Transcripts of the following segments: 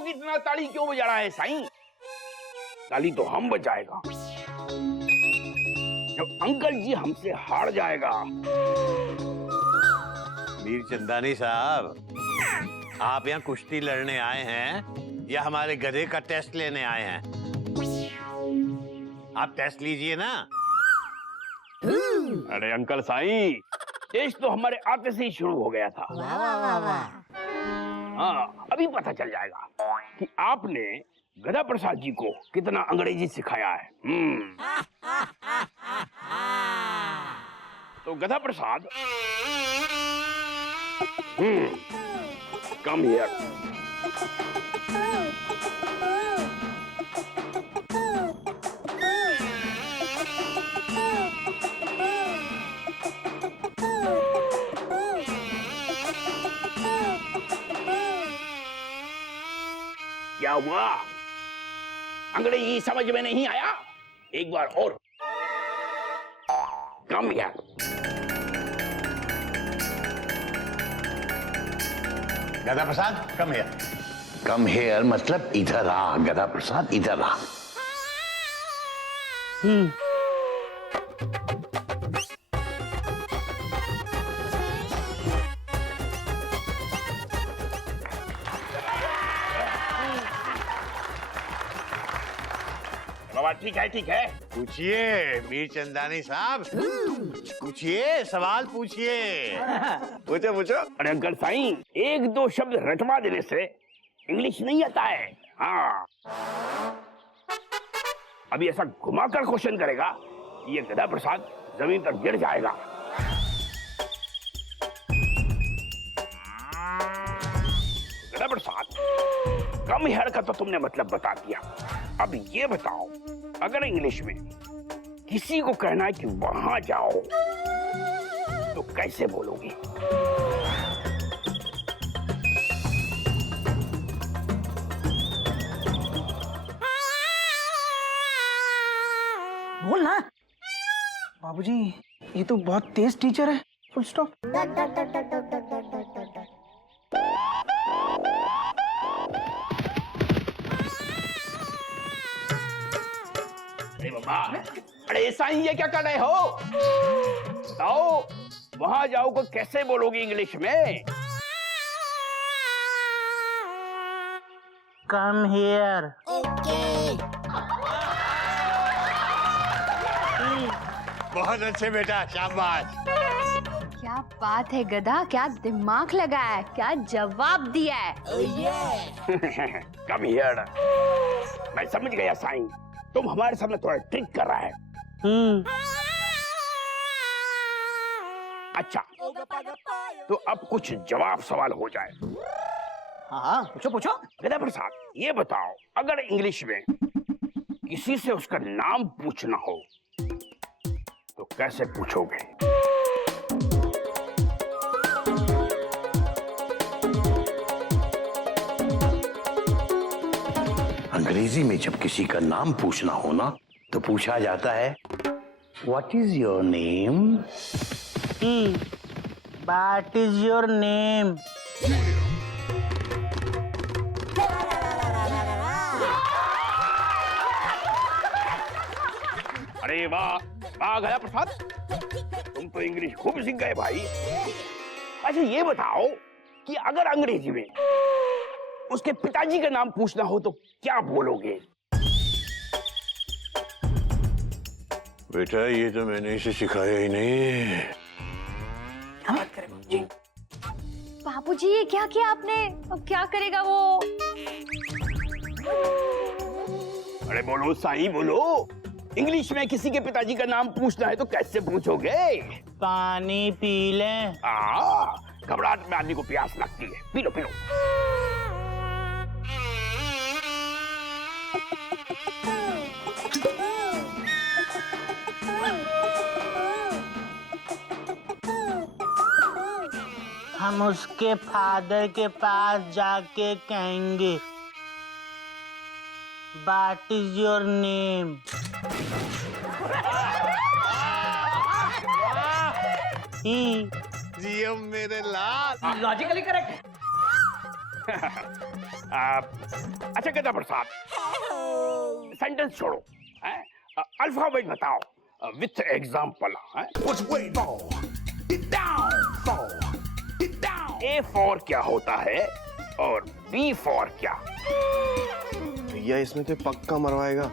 लोग इतना ताली क्यों बजा रहा है साईं? ताली तो हम बजाएगा जब अंकल जी हमसे हार जाएगा। मीर चंदानी साहब, आप यहाँ कुश्ती लड़ने आए हैं या हमारे गधे का टेस्ट लेने आए हैं? आप टेस्ट लीजिए ना। अरे अंकल साईं, टेस्ट तो हमारे आते से ही शुरू हो गया था। वाह वाह वाह वाह। हाँ, अभी पता चल जाएगा कि आपने गधा प्रसाद जी को कितना अंग्रेजी सिखाया है। तो गधा प्रसाद, कम हियर। क्या हुआ? अंग्रेजी समझ में नहीं आया? एक बार और। Come here. गधा प्रसाद कम हियर। कम हेयर मतलब इधर आ गधा प्रसाद, इधर आ। बाबा ठीक है ठीक है। पूछिए मीर चंदानी साहब, पूछिए, सवाल पूछिए। पूछो पूछो। अरे अंकल साईं, एक दो शब्द रटवा देने से इंग्लिश नहीं आता है। हाँ, अभी ऐसा घुमाकर क्वेश्चन करेगा कि ये गधा प्रसाद जमीन पर गिर जाएगा। गधा प्रसाद, कम हेयर का तो तुमने मतलब बता दिया। अब ये बताओ, अगर इंग्लिश में किसी को कहना है कि वहां जाओ तो कैसे बोलोगे? बोल ना। बाबूजी, ये तो बहुत तेज टीचर है। Full stop. अरे बाबा, अरे ऐसा ही ये क्या कर रहे हो? बताओ, वहां जाओ को कैसे बोलोगे इंग्लिश में? Come here. बहुत अच्छे बेटा, शाबाश। क्या बात है गधा, क्या दिमाग लगाया है, क्या जवाब दिया है। Come here. मैं समझ गया साईं, तुम हमारे सामने थोड़ा ट्रिक कर रहा है। अच्छा, तो अब कुछ जवाब सवाल हो जाए। हाँ, पूछो पूछो। गधा प्रसाद, ये बताओ, अगर इंग्लिश में किसी से उसका नाम पूछना हो तो कैसे पूछोगे? अंग्रेजी में जब किसी का नाम पूछना हो ना, तो पूछा जाता है what is your name. What is your name? अरे वाह वाह गधा प्रसाद, तुम तो इंग्लिश खूब सीख गए भाई। अच्छा ये बताओ कि अगर अंग्रेजी में उसके पिताजी का नाम पूछना हो तो क्या बोलोगे? बेटा ये तो मैंने इसे सिखाया ही नहीं। बात करें बाबूजी। बाबूजी ये क्या किया आपने, अब क्या करेगा वो? अरे बोलो साईं बोलो, इंग्लिश में किसी के पिताजी का नाम पूछना है तो कैसे पूछोगे? पानी पी लें। घबराहट में आदमी को प्यास लगती है, पी लो पी लो। हम उसके फादर के पास जाके कहेंगे व्हाट इज योर नेम। जियो मेरे लाल। Logically correct. अच्छा गदा प्रसाद, सेंटेंस छोड़ो, अल्फाबेट बताओ विथ एग्जाम्पल। ए फॉर क्या होता है और बी फॉर क्या? भैया इसमें तो पक्का मरवाएगा।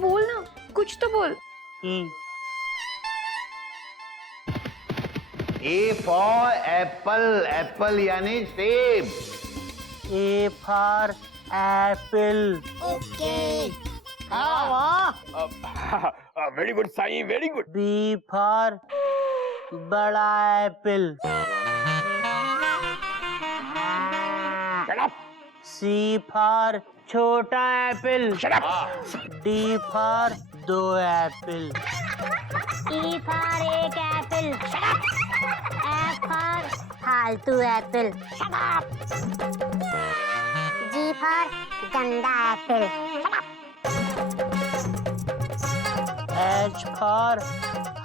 बोल ना, कुछ तो बोल। ए फॉर एप्पल, एप्पल यानी सेब। A for apple. Very good Sai, very good. B for बड़ा apple. Shut up, C for छोटा apple. Shut up. D for 2 apple. E for एक एप्पल। एफ फॉर फालतू एप्पल। जी फॉर गंदा apple. H for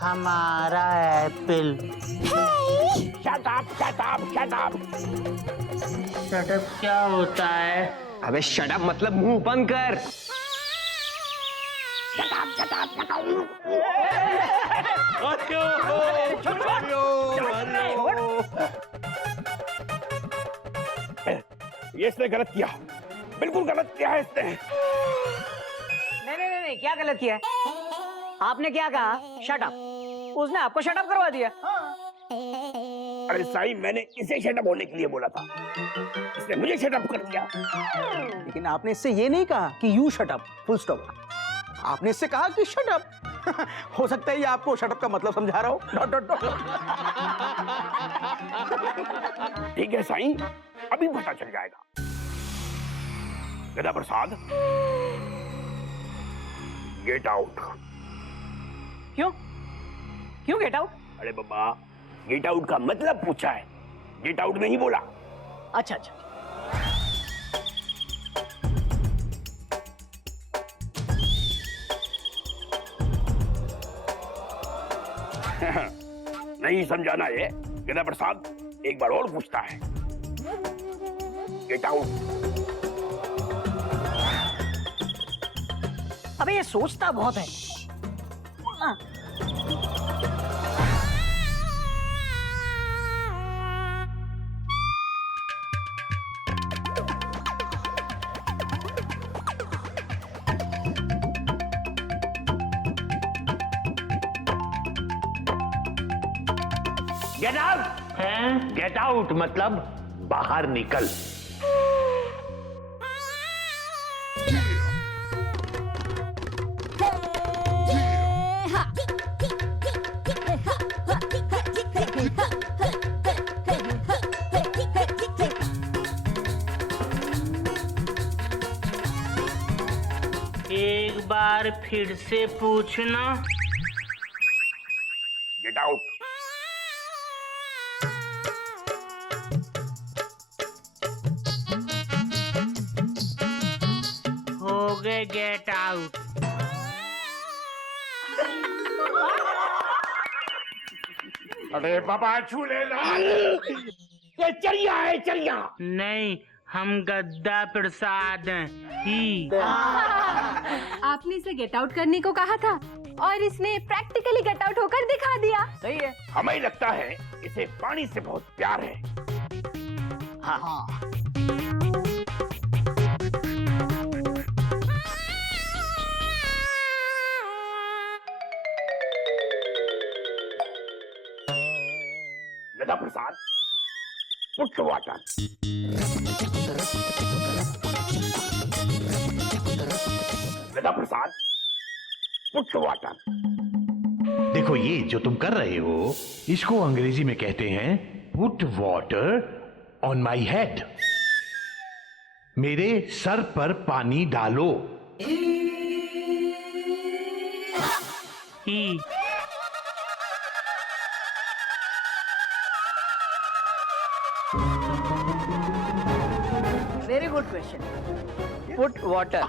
हमारा apple. Shut up, shut up, shut up. Shut up क्या होता है? अबे शट अप मतलब मुंह बंद कर। ये इसने गलत किया, बिल्कुल गलत किया है इसने। नहीं, क्या गलत किया है? आपने क्या कहा? Shut up. उसने आपको शट अप करवा दिया। अरे साईं, मैंने इसे शटअप होने के लिए बोला था, इसने मुझे शटअप कर दिया। लेकिन आपने इससे ये नहीं कहा कि you shut up, full stop. आपने इससे कहा कि शट अप। हो सकता है ये आपको शट अप का मतलब समझा रहा हो। Dot dot dot. ठीक है साईं, अभी पता चल जाएगा। गदा प्रसाद, गेट आउट। क्यों? क्यों गेट आउट? अरे बाबा, गेट आउट का मतलब पूछा है, गेट आउट नहीं बोला। अच्छा। नहीं समझाना ये। गदा प्रसाद एक बार और पूछता है, गेट आउट। अबे ये सोचता बहुत है। Get out. गेट आउट मतलब बाहर निकल। एक बार फिर से पूछना। Get out. हो गए गेट आउट। अरे बाबा झूले लाल, ये चरिया है, चरिया। नहीं, हम गद्दा प्रसाद हैं। ही। आपने इसे गेट आउट करने को कहा था और इसने प्रैक्टिकली गेट आउट होकर दिखा दिया। सही है। हमें लगता है इसे पानी से बहुत प्यार है। हाँ। गदा प्रसाद, पुट वाटर। गदा प्रसाद, पुट वाटर। देखो, ये जो तुम कर रहे हो इसको अंग्रेजी में कहते हैं put water on my head. मेरे सर पर पानी डालो। ही। Very good question. Put water.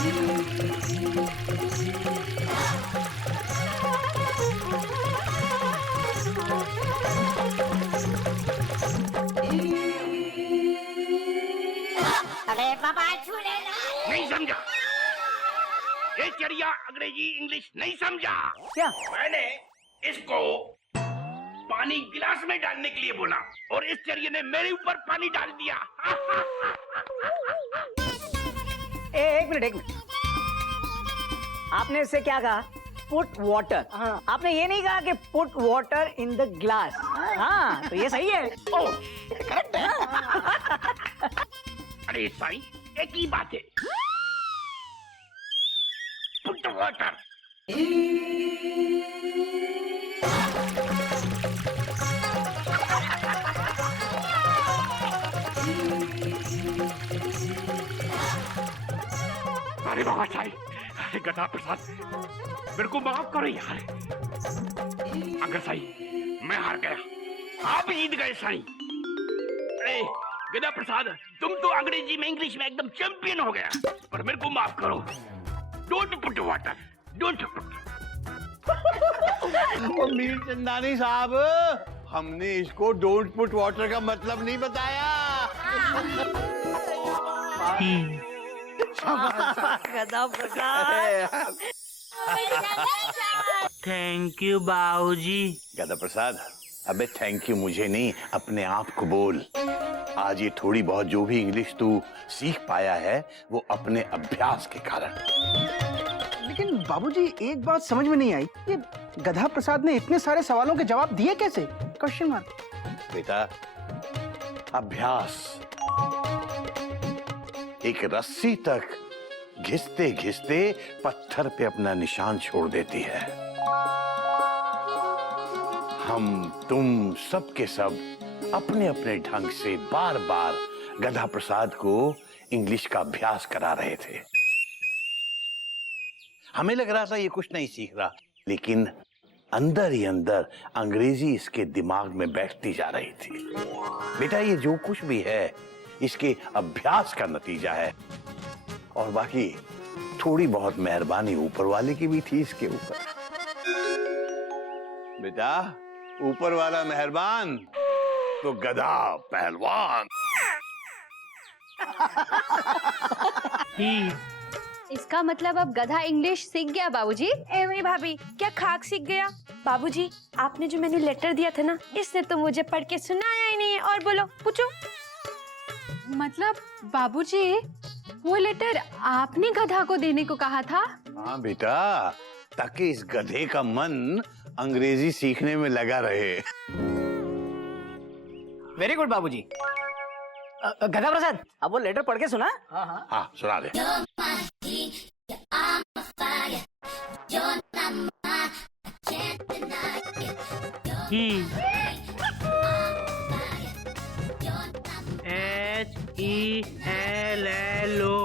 अरे बाबा झूले नहीं समझा? ये चिड़िया अंग्रेजी इंग्लिश नहीं समझा। क्या? मैंने इसको पानी गिलास में डालने के लिए बोला और इस चिड़िया ने मेरे ऊपर पानी डाल दिया। एक मिनट। आपने इससे क्या कहा? Put water. आपने ये नहीं कहा कि put water in the glass. हाँ, तो ये सही है। ओह, करेक्ट है। अरे साईं, एक ही बात है। Put water. अरे बाबा साईं, अरे गधा प्रसाद, मेरे को माफ करो यार। अगर साईं मैं हार गया, आप जीत गए साईं। अरे गधा प्रसाद, तुम तो अंग्रेजी में इंग्लिश में एकदम चैंपियन हो गया, पर मेरे को माफ करो। Don't put water, don't put. Mir Chandani साहब, हमने इसको डोंट पुट वाटर का मतलब नहीं बताया। गधा प्रसाद। थैंक यू बाबूजी। गधा प्रसाद, अबे थैंक यू मुझे नहीं, अपने आप को बोल। आज ये थोड़ी बहुत जो भी इंग्लिश तू सीख पाया है वो अपने अभ्यास के कारण। लेकिन बाबूजी एक बात समझ में नहीं आई, ये गधा प्रसाद ने इतने सारे सवालों के जवाब दिए कैसे? Question mark. बेटा, अभ्यास एक रस्सी तक घिसते घिसते पत्थर पे अपना निशान छोड़ देती है। हम तुम सब के सब अपने अपने ढंग से बार बार गधा प्रसाद को इंग्लिश का अभ्यास करा रहे थे। हमें लग रहा था ये कुछ नहीं सीख रहा, लेकिन अंदर ही अंदर अंग्रेजी इसके दिमाग में बैठती जा रही थी। बेटा, ये जो कुछ भी है इसके अभ्यास का नतीजा है, और बाकी थोड़ी बहुत मेहरबानी ऊपर वाले की भी थी इसके ऊपर। बेटा, ऊपर वाला मेहरबान तो गधा पहलवान। इसका मतलब अब गधा इंग्लिश सीख गया बाबूजी। ए मेरी भाभी, क्या खाक सीख गया? बाबूजी, आपने जो मैंने लेटर दिया था ना, इसने तो मुझे पढ़ के सुनाया ही नहीं है। और बोलो, पूछो। मतलब बाबूजी, वो लेटर आपने गधा को देने को कहा था? हाँ बेटा, ताकि इस गधे का मन अंग्रेजी सीखने में लगा रहे। वेरी गुड बाबूजी। गधा प्रसाद, अब वो लेटर पढ़ के सुना। हाँ, सुना दे। HELLODADHE।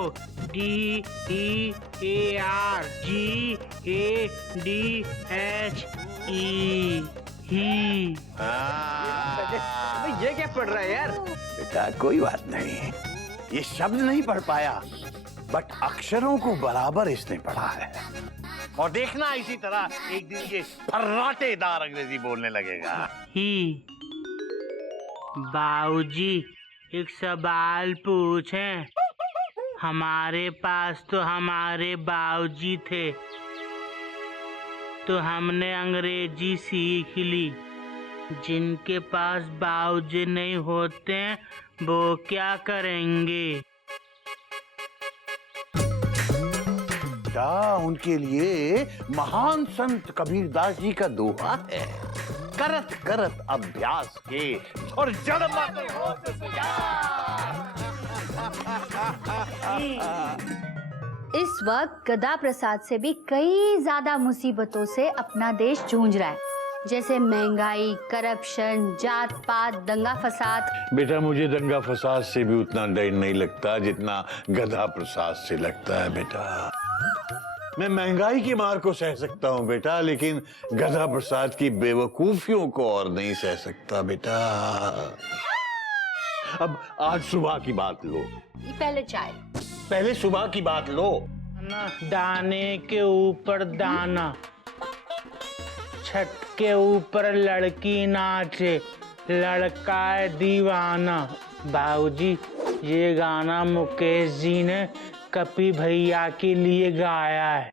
ये क्या पढ़ रहा है यार? बेटा, कोई बात नहीं, ये शब्द नहीं पढ़ पाया, बट अक्षरों को बराबर इसने पढ़ा है। और देखना, इसी तरह एक दिन ये फर्राटेदार अंग्रेजी बोलने लगेगा। बाबूजी, एक सवाल पूछें? हमारे पास तो हमारे बाबूजी थे, तो हमने अंग्रेजी सीख ली। जिनके पास बाबूजी नहीं होते वो क्या करेंगे? उनके लिए महान संत कबीरदास जी का दोहा है, करत करत अभ्यास के और जड़ मत होत इस वक्त गधा प्रसाद से भी कई ज्यादा मुसीबतों से अपना देश जूझ रहा है, जैसे महंगाई, करप्शन, जात पात, दंगा फसाद। बेटा, मुझे दंगा फसाद से भी उतना डर नहीं लगता जितना गधा प्रसाद से लगता है। बेटा, मैं महंगाई की मार को सह सकता हूँ बेटा, लेकिन गधा प्रसाद की बेवकूफियों को और नहीं सह सकता बेटा। अब आज सुबह की बात लो। पहले चाय। पहले सुबह की बात लो। ना दाने के ऊपर दाना, छत के ऊपर लड़की नाचे, लड़का है दीवाना। बाबूजी, ये गाना मुकेश जी ने कपी भैया के लिए गाया है।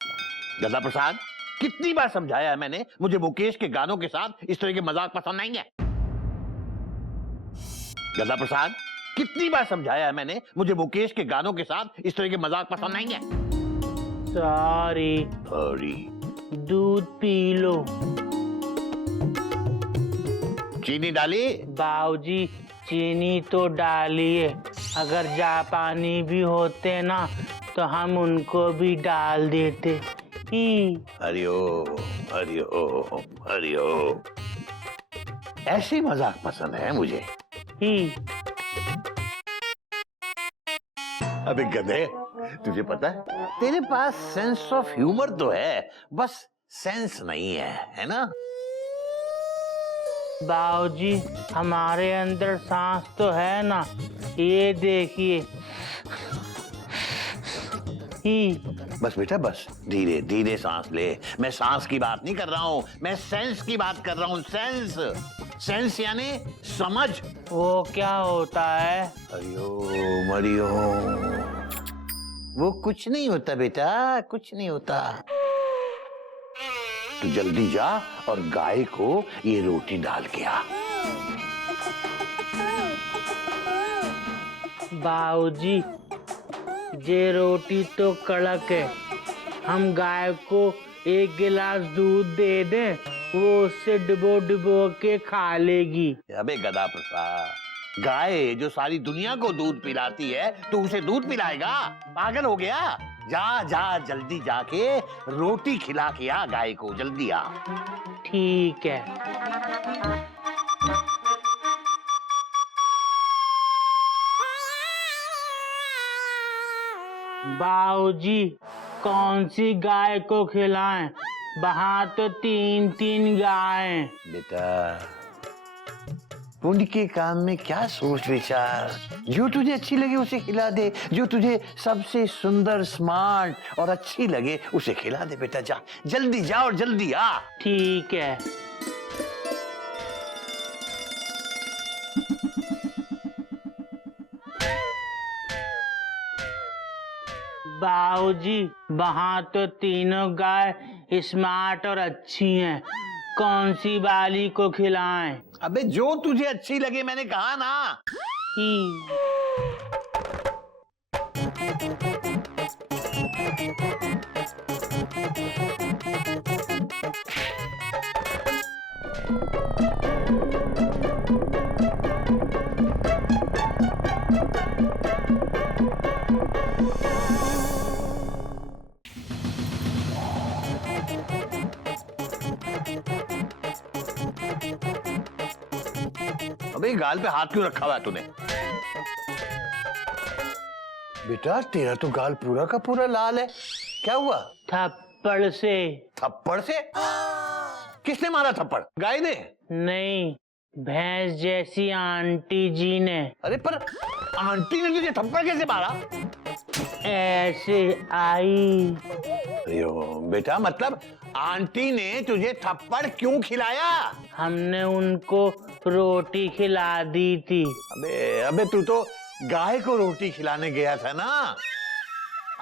गदा प्रसाद, कितनी बार समझाया है मैंने, मुझे मुकेश के गानों के साथ इस तरह के मजाक पसंद नहीं है। गदा प्रसाद, कितनी बार समझाया है मैंने, मुझे मुकेश के गानों के साथ इस तरह के मजाक पसंद नहीं है। सॉरी। दूध पी लो। चीनी डाली? बाबूजी, चीनी तो डालिए, अगर जापानी भी होते ना तो हम उनको भी डाल देते। हरिओम हरिओम हरिओम। ऐसी मजाक पसंद है मुझे। अबे गधे, तुझे पता है तेरे पास सेंस ऑफ ह्यूमर तो है, बस सेंस नहीं है ना? बाबूजी, हमारे अंदर सांस तो है ना, ये देखिए। बस बेटा बस, धीरे धीरे सांस ले। मैं सांस की बात नहीं कर रहा हूँ, मैं सेंस की बात कर रहा हूँ। सेंस, सेंस यानी समझ। वो क्या होता है? हरिओम हरिओम। वो कुछ नहीं होता बेटा, कुछ नहीं होता। तू जल्दी जा और गाय को ये रोटी डाल के आ। बाबूजी, ये रोटी तो कड़क है, हम गाय को एक गिलास दूध दे दें, वो उससे डुबो डुबो के खा लेगी। अबे गधा प्रसाद, गाय जो सारी दुनिया को दूध पिलाती है तो उसे दूध पिलाएगा? पागल हो गया? जा जा जल्दी जाके रोटी खिला के आ गाय को, जल्दी आ। ठीक है। बाबूजी, कौन सी गाय को खिलाएं? वहाँ तो 3-3 गायें। बेटा, पुण्य के काम में क्या सोच विचार, जो तुझे अच्छी लगे उसे खिला दे, जो तुझे सबसे सुंदर, स्मार्ट और अच्छी लगे उसे खिला दे। बेटा जा, जल्दी जा और जल्दी आ। ठीक है। बाबूजी, वहाँ तो तीनों गाय स्मार्ट और अच्छी हैं, कौन सी वाली को खिलाएं? अबे जो तुझे अच्छी लगे, मैंने कहा ना। अबे गाल पे हाथ क्यों रखा हुआ है तूने? बेटा तेरा तो गाल पूरा का पूरा लाल है, क्या हुआ? थप्पड़ से। थप्पड़ से? किसने मारा थप्पड़? गाय ने? नहीं, भैंस जैसी आंटी जी ने। अरे पर आंटी ने तुझे थप्पड़ कैसे मारा? ऐसे आई। बेटा मतलब आंटी ने तुझे थप्पड़ क्यों खिलाया? हमने उनको रोटी खिला दी थी। अबे तू तो गाय को रोटी खिलाने गया था ना,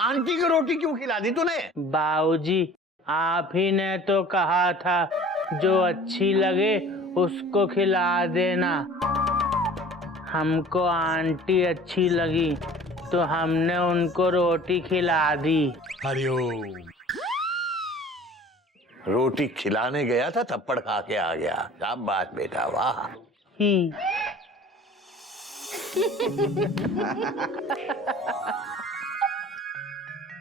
आंटी को रोटी क्यों खिला दी तूने? बाबूजी, आप ही ने तो कहा था जो अच्छी लगे उसको खिला देना। हमको आंटी अच्छी लगी तो हमने उनको रोटी खिला दी। हरिओम। रोटी खिलाने गया था, थप्पड़ खा के आ गया। शाबाश बेटा, वाह।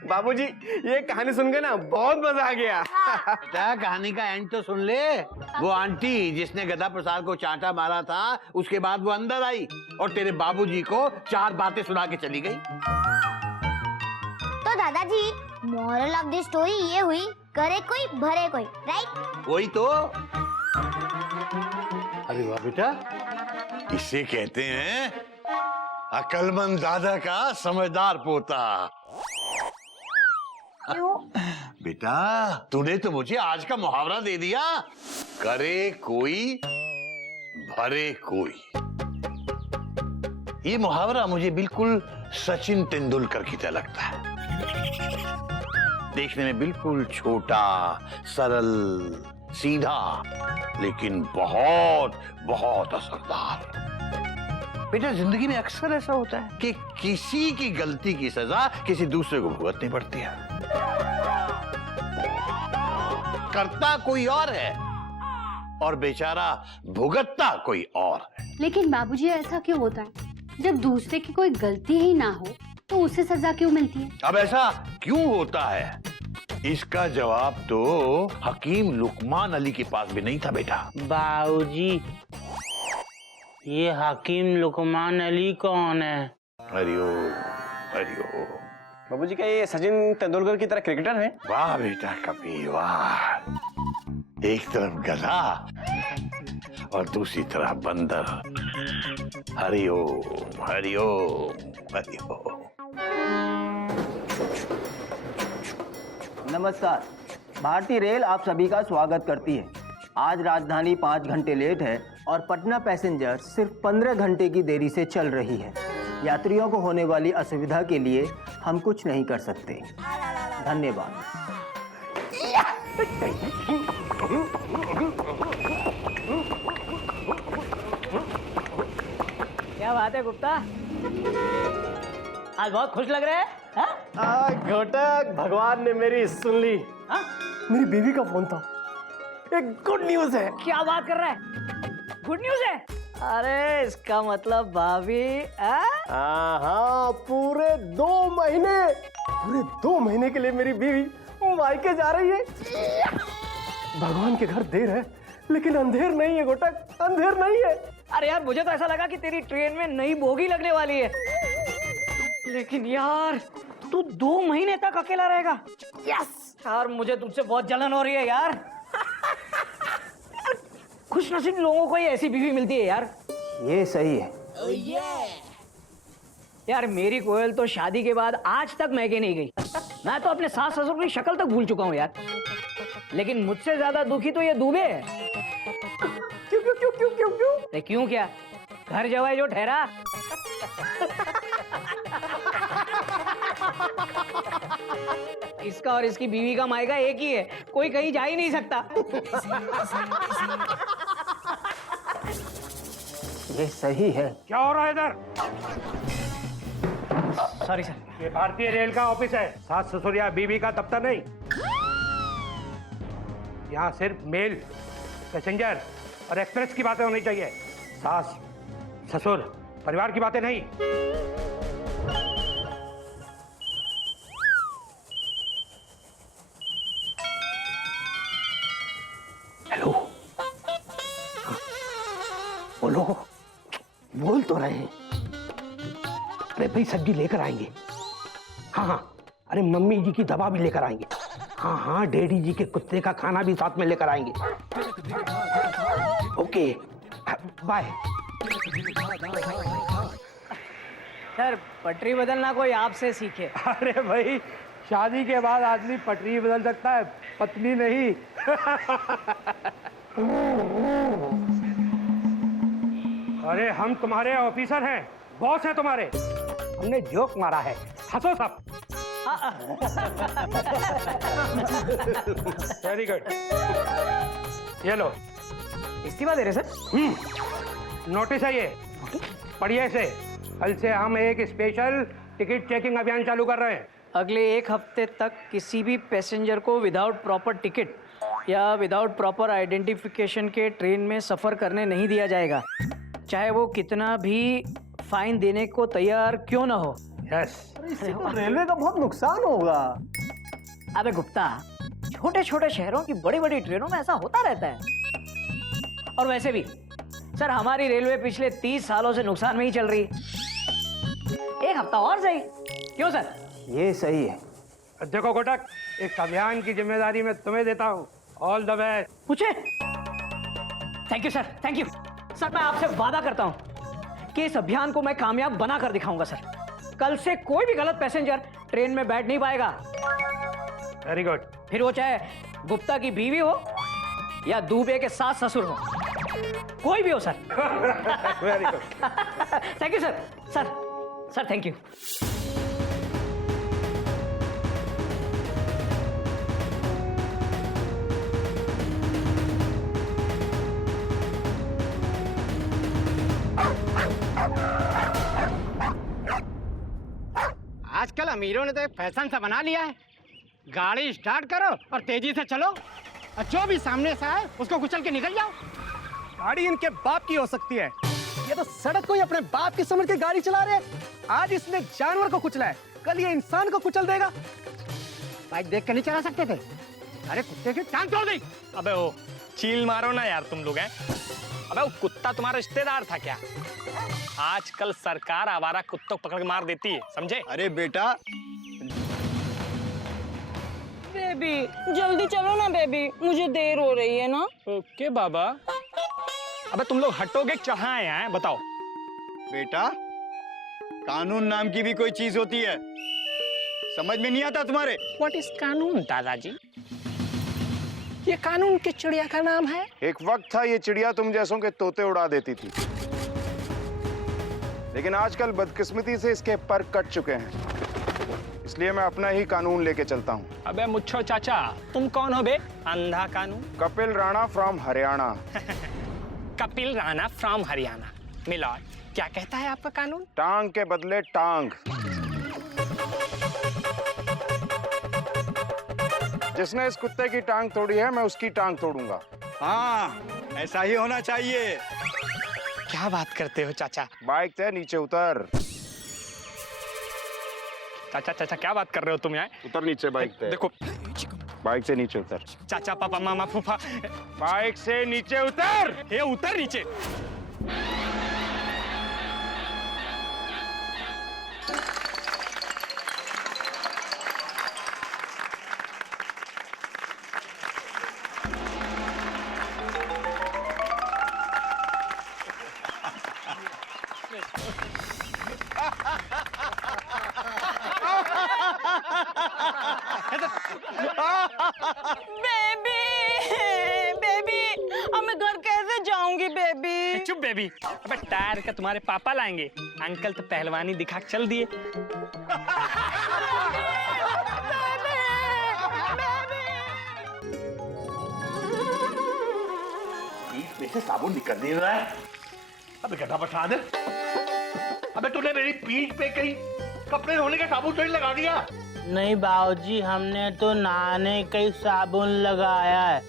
बाबूजी, ये कहानी सुन के ना बहुत मजा आ गया। बेटा कहानी का एंड तो सुन ले। वो आंटी जिसने गधा प्रसाद को चांटा मारा था, उसके बाद वो अंदर आई और तेरे बाबूजी को 4 बातें सुना के चली गई। तो दादाजी, मोरल ऑफ द स्टोरी ये हुई, करे कोई भरे कोई, राइट? वही तो। अरे वाह बेटा, इसे कहते हैं अकलमंद दादा का समझदार पोता। बेटा तूने तो मुझे आज का मुहावरा दे दिया, करे कोई भरे कोई। ये मुहावरा मुझे बिल्कुल सचिन तेंदुलकर की तरह लगता है। देखने में बिल्कुल छोटा, सरल, सीधा, लेकिन बहुत बहुत असरदार। बेटा जिंदगी में अक्सर ऐसा होता है कि किसी की गलती की सजा किसी दूसरे को भुगतनी पड़ती है। करता कोई और है और बेचारा भुगतता कोई और है। लेकिन बाबूजी ऐसा क्यों होता है? जब दूसरे की कोई गलती ही ना हो तो उसे सजा क्यों मिलती है? अब ऐसा क्यों होता है, इसका जवाब तो हकीम लुकमान अली के पास भी नहीं था बेटा। बाबूजी, ये हकीम लुकमान अली कौन है? हरिओम हरिओम। बाबूजी क्या ये सचिन तेंदुलकर की तरह क्रिकेटर हैं? वाह बेटा कबीर वाह। एक तरफ गधा और दूसरी तरफ बंदर। हरिओम हरिओम हरिओम। नमस्कार। भारतीय रेल आप सभी का स्वागत करती है। आज राजधानी 5 घंटे लेट है और पटना पैसेंजर सिर्फ 15 घंटे की देरी से चल रही है। यात्रियों को होने वाली असुविधा के लिए हम कुछ नहीं कर सकते। धन्यवाद। क्या बात है गुप्ता, आज बहुत खुश लग रहे हैं? घोटक, भगवान ने मेरी सुन ली। हाँ? मेरी बीवी का फोन था, एक गुड न्यूज है। क्या बात कर रहा है? गुड न्यूज है? अरे इसका मतलब भाभी हाँ, पूरे 2 महीने के लिए मेरी बीवी मायके जा रही है। भगवान के घर देर है लेकिन अंधेर नहीं है घोटक, अंधेर नहीं है। अरे यार मुझे तो ऐसा लगा कि तेरी ट्रेन में नई बोगी लगने वाली है, लेकिन यार तू 2 महीने तक अकेला रहेगा। यस यार, मुझे तुझसे बहुत जलन हो रही है यार। खुशनसीब लोगों को ही ऐसी बीवी मिलती है यार। ये सही है। यार मेरी कोयल तो शादी के बाद आज तक मैके नहीं गई। मैं तो अपने सास ससुर की शक्ल तक भूल चुका हूँ यार, लेकिन मुझसे ज्यादा दुखी तो ये दूबे है। क्यों क्यों क्यों क्यों क्यों क्यों? अरे क्यों क्या, घर जवाई जो ठहरा। इसका और इसकी बीवी का मायका एक ही है, कोई कहीं जा ही नहीं सकता। ये सही है। क्या हो रहा है इधर? Sorry sir. ये भारतीय रेल का ऑफिस है, सास ससुर या बीवी का दफ्तर नहीं। यहाँ सिर्फ मेल, पैसेंजर और एक्सप्रेस की बातें होनी चाहिए। सास ससुर परिवार की बातें नहीं। हेलो, बोलो, बोल तो रहे हैं। अरे भाई सब्जी लेकर आएंगे। हाँ हाँ, अरे मम्मी जी की दवा भी लेकर आएंगे। हाँ हाँ, डैडी जी के कुत्ते का खाना भी साथ में लेकर आएंगे। Okay bye. सर पटरी बदलना कोई आपसे सीखे। अरे भाई शादी के बाद आदमी पटरी बदल सकता है, पत्नी नहीं। अरे हम तुम्हारे ऑफिसर हैं, बॉस हैं तुम्हारे। हमने जोक मारा है, हंसो सब। Very good. ये लो इस्तीफा दे रहे सर? नोटिस है ये, पढ़िए इसे। कल से हम एक स्पेशल टिकट चेकिंग अभियान चालू कर रहे हैं। अगले 1 हफ्ते तक किसी भी पैसेंजर को विदाउट प्रॉपर टिकट या विदाउट प्रॉपर आइडेंटिफिकेशन के ट्रेन में सफ़र करने नहीं दिया जाएगा, चाहे वो कितना भी फाइन देने को तैयार क्यों ना हो। यस। इससे तो रेलवे का बहुत नुकसान होगा। अबे गुप्ता, छोटे छोटे शहरों की बड़ी बड़ी ट्रेनों में ऐसा होता रहता है। और वैसे भी सर हमारी रेलवे पिछले 30 सालों से नुकसान में ही चल रही है। 1 हफ्ता और सही, क्यों सर? ये सही है। देखो कोटक, इस अभियान की जिम्मेदारी मैं तुम्हें देता हूँ। All the best. पूछे? Thank you sir, thank you sir. मैं आपसे वादा करता हूँ कि इस अभियान को मैं कामयाब बना कर दिखाऊंगा सर। कल से कोई भी गलत पैसेंजर ट्रेन में बैठ नहीं पाएगा। Very good. फिर वो चाहे गुप्ता की बीवी हो या दुबे के सास ससुर हो, कोई भी हो sir. Very good. Thank you sir. Sir thank you. आजकल अमीरों ने तो एक फैशन सा बना लिया है, गाड़ी स्टार्ट करो और तेजी से चलो और जो भी सामने से आए उसको कुचल के निकल जाओ। गाड़ी इनके बाप की हो सकती है, ये तो सड़क को ही अपने बाप की समझ के गाड़ी चला रहे हैं। आज इसने जानवर को कुचला है, कल ये इंसान को कुचल देगा। बाइक देख कर नहीं चला सकते थे? अरे कुत्ते की टांग तोड़ दी। अबे ओ चील मारो ना यार तुम लोग हैं। अबे वो कुत्ता तुम्हारा रिश्तेदार था क्या? आजकल सरकार आवारा कुत्तों को पकड़ के मार देती है, समझे? अरे बेटा बेबी जल्दी चलो ना बेबी, मुझे देर हो रही है ना। ओके बाबा। अबे तुम लोग हटोगे कहाँ हैं बताओ? बेटा कानून नाम की भी कोई चीज होती है, समझ में नहीं आता तुम्हारे? व्हाट इज कानून दादाजी? ये कानून की चिड़िया का नाम है। एक वक्त था ये चिड़िया तुम जैसों के तोते उड़ा देती थी, लेकिन आजकल बदकिस्मती से इसके पर कट चुके हैं, इसलिए मैं अपना ही कानून लेके चलता हूँ। अबे मुच्छो चाचा तुम कौन हो बे? अंधा कानून। Kapil Rana from Haryana. Kapil Rana from Haryana. Milord क्या कहता है आपका कानून? टांग के बदले टांग। जिसने इस कुत्ते की टांग तोड़ी है मैं उसकी टांग तोड़ूंगा। हाँ ऐसा ही होना चाहिए। क्या बात करते हो चाचा? बाइक से नीचे उतर। चाचा क्या बात कर रहे हो तुम यहाँ? उतर नीचे बाइक से। देखो बाइक से नीचे उतर। चाचा पापा मामा फूफा बाइक से नीचे उतर। ये उतर नीचे। बेबी अब मैं घर कैसे जाऊंगी बेबी? चुप बेबी। अबे टायर का तुम्हारे पापा लाएंगे, अंकल तो पहलवानी दिखा चल दिए। पीठ में से साबुन निकल नहीं रहा है। अबे गधा बरसात, अबे तूने मेरी पीठ पे कहीं कपड़े धोने का साबुन तो नहीं लगा दिया? नहीं बाबूजी, हमने तो नहाने का ही साबुन लगाया है,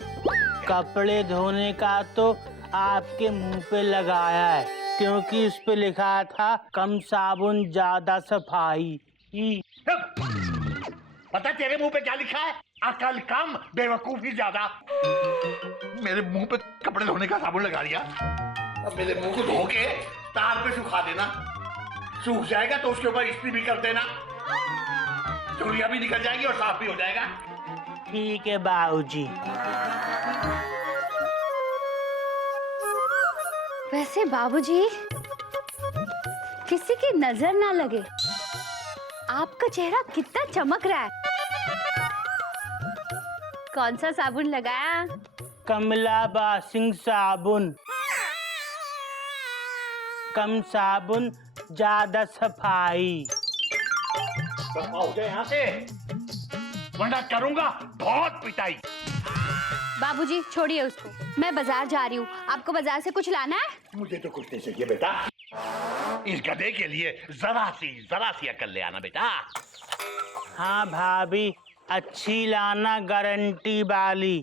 कपड़े धोने का तो आपके मुंह पे लगाया है, क्योंकि इस पे लिखा था कम साबुन ज्यादा सफाई। पता तेरे मुंह पे क्या लिखा है? अकल कम बेवकूफी ज्यादा। मेरे मुंह पे कपड़े धोने का साबुन लगा दिया। अब मेरे मुंह को धो के तार पे सुखा देना, सूख जाएगा तो उसके ऊपर इस्त्री भी कर देना, धुलिया भी निकल जाएगी और साफ भी हो जाएगा। ठीक है बाबूजी। वैसे बाबूजी किसी की नजर ना लगे, आपका चेहरा कितना चमक रहा है। कौन सा साबुन लगाया? कमला बासिंग साबुन। कम साबुन ज्यादा सफाई। हो जाए यहाँ से, वरना करूंगा बहुत पिटाई। बाबूजी छोड़िए उसको, मैं बाजार जा रही हूँ। आपको बाजार से कुछ लाना है? मुझे तो कुछ नहीं चाहिए बेटा। इस गधे के लिए जरा सी अकल ले आना बेटा। हाँ भाभी, अच्छी लाना, गारंटी वाली।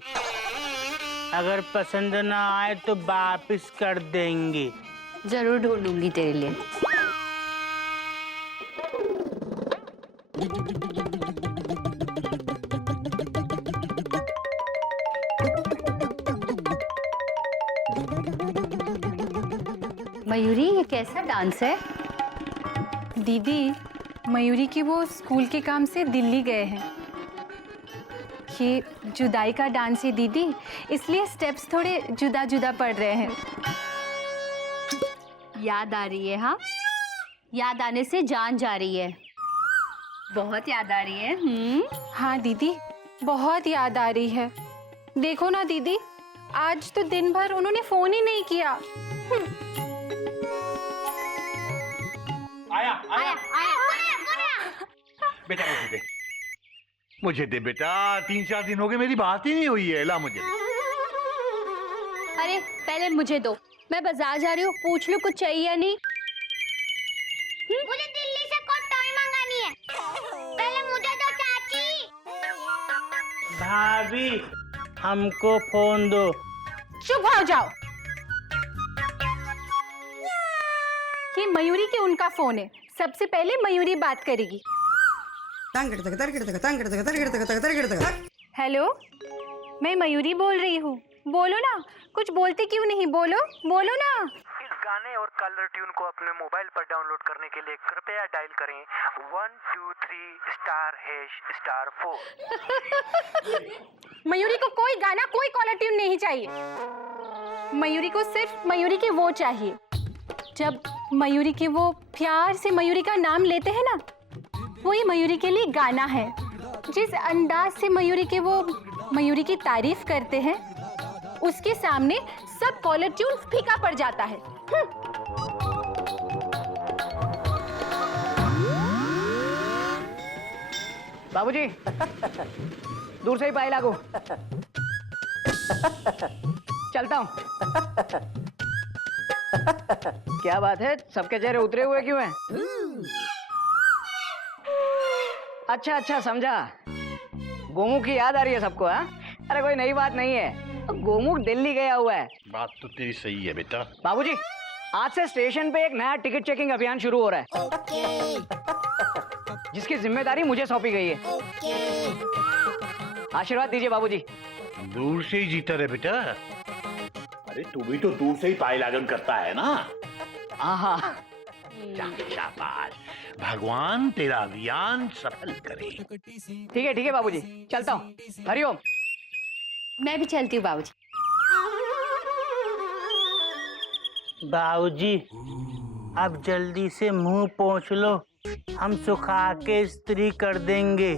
अगर पसंद ना आए तो वापस कर देंगे। जरूर ढूंढूंगी तेरे लिए। मयूरी, ये कैसा डांस है? दीदी, मयूरी की वो स्कूल के काम से दिल्ली गए हैं। ये जुदाई का डांस है दीदी, इसलिए स्टेप्स थोड़े जुदा जुदा पड़ रहे हैं। याद आ रही है? हाँ, याद आने से जान जा रही है। बहुत याद आ रही है। हाँ दीदी, बहुत याद आ रही है। देखो ना दीदी, आज तो दिन भर उन्होंने फोन ही नहीं किया। आया आया बेटा मुझे दे बेटा, 3-4 दिन हो गए मेरी बात ही नहीं हुई है। ला मुझे। अरे पहले मुझे दो, मैं बाजार जा रही हूँ, पूछ लो कुछ चाहिए या नहीं। मुझे दिल्ली से कोई टॉय मंगानी है, पहले मुझे दो चाची। भाभी हमको फोन दो। चुप हो जाओ। ये मयूरी के उनका फोन है, सबसे पहले मयूरी बात करेगी। हेलो, मैं मयूरी बोल रही हूँ। बोलो ना, कुछ बोलते क्यों नहीं? बोलो बोलो ना। इस गाने और कलर ट्यून को अपने मोबाइल पर डाउनलोड करने के लिए कृपया डायल करें 123*#4। मयूरी को कोई गाना, कोई कॉलर ट्यून नहीं चाहिए। मयूरी को सिर्फ मयूरी की वो चाहिए। जब मयूरी की वो प्यार से मयूरी का नाम लेते हैं ना, वही मयूरी के लिए गाना है। जिस अंदाज से मयूरी के वो मयूरी की तारीफ करते हैं, उसके सामने सब कॉलर ट्यून फीका पड़ जाता है। बाबूजी, दूर से ही पाई लागू। चलता हूँ। क्या बात है, सबके चेहरे उतरे हुए क्यों हैं? अच्छा अच्छा, समझा। गोमुख की याद आ रही है सबको? हाँ, अरे कोई नई बात नहीं है, गोमुख दिल्ली गया हुआ है। बात तो तेरी सही है बेटा। बाबूजी, आज से स्टेशन पे एक नया टिकट चेकिंग अभियान शुरू हो रहा है, जिसकी जिम्मेदारी मुझे सौंपी गई है। आशीर्वाद दीजिए बाबूजी। दूर से ही जीता रहे बेटा। अरे तू भी तो दूर से ही पाई लागन करता है ना। हाँ, शाबाश, भगवान तेरा अभियान सफल करे। ठीक है बाबूजी, चलता हूँ। हरिओम। मैं भी चलती हूँ बाबूजी। बाबूजी अब जल्दी से मुंह पोंछ लो, हम सुखा के इस्त्री कर देंगे,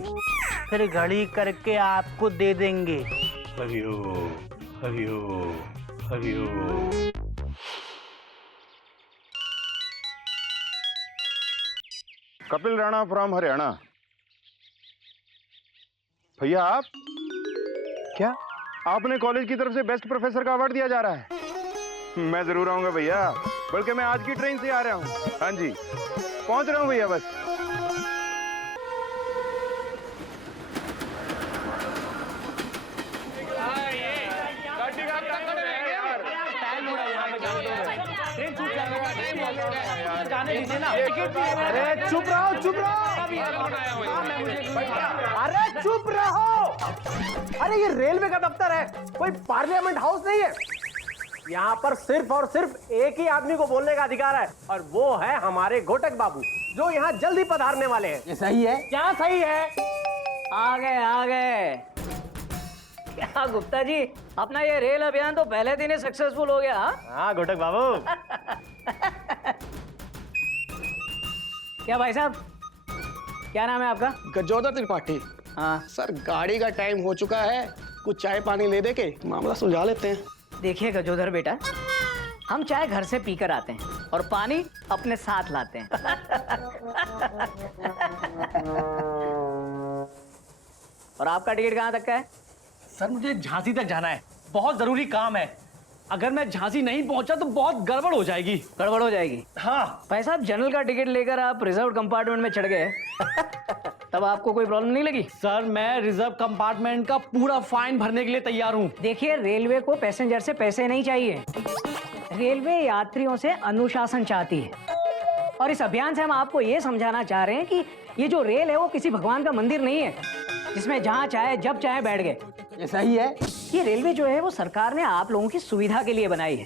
फिर घड़ी करके आपको दे देंगे। हरिओ हरिओ हरिओ। कपिल राणा फ्रॉम हरियाणा। भैया आप क्या, आपने कॉलेज की तरफ से बेस्ट प्रोफेसर का अवार्ड दिया जा रहा है? मैं जरूर आऊंगा भैया, बल्कि मैं आज की ट्रेन से आ रहा हूँ। हाँ जी, पहुंच रहा हूँ भैया बस। अरे चुप रहो, चुप रहो। अरे चुप रहो। अरे ये रेलवे का दफ्तर है, कोई पार्लियामेंट हाउस नहीं है। यहाँ पर सिर्फ और सिर्फ एक ही आदमी को बोलने का अधिकार है, और वो है हमारे घोटक बाबू, जो यहाँ जल्दी पधारने वाले हैं। ये सही है? क्या सही है? आ गए। क्या गुप्ता जी, अपना ये रेल अभियान तो पहले दिन ही सक्सेसफुल हो गया। हाँ घोटक बाबू। क्या भाई साहब, क्या नाम है आपका? गजोदर त्रिपाठी। हाँ सर, गाड़ी का टाइम हो चुका है, कुछ चाय पानी ले दे के मामला सुलझा लेते हैं। देखिए गजोदर बेटा, हम चाय घर से पीकर आते हैं और पानी अपने साथ लाते हैं। और आपका टिकट कहाँ तक का है? सर मुझे झांसी तक जाना है, बहुत जरूरी काम है। अगर मैं झांसी नहीं पहुंचा तो बहुत गड़बड़ हो जाएगी। गड़बड़ हो जाएगी? हाँ। भाई साहब, जनरल का टिकट लेकर आप रिजर्व कंपार्टमेंट में चढ़ गए, तब आपको कोई प्रॉब्लम नहीं लगी? सर मैं रिजर्व कंपार्टमेंट का पूरा फाइन भरने के लिए तैयार हूँ। देखिए, रेलवे को पैसेंजर से पैसे नहीं चाहिए, रेलवे यात्रियों से अनुशासन चाहती है। और इस अभियान से हम आपको ये समझाना चाह रहे हैं कि ये जो रेल है वो किसी भगवान का मंदिर नहीं है, जिसमें जहाँ चाहे जब चाहे बैठ गए। ये सही है? ये रेलवे जो है वो सरकार ने आप लोगों की सुविधा के लिए बनाई है।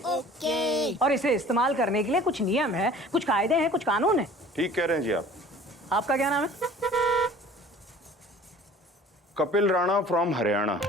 और इसे इस्तेमाल करने के लिए कुछ नियम है, कुछ कायदे हैं, कुछ कानून है। ठीक कह रहे हैं जी आप। आपका क्या नाम है? कपिल राणा फ्रॉम हरियाणा।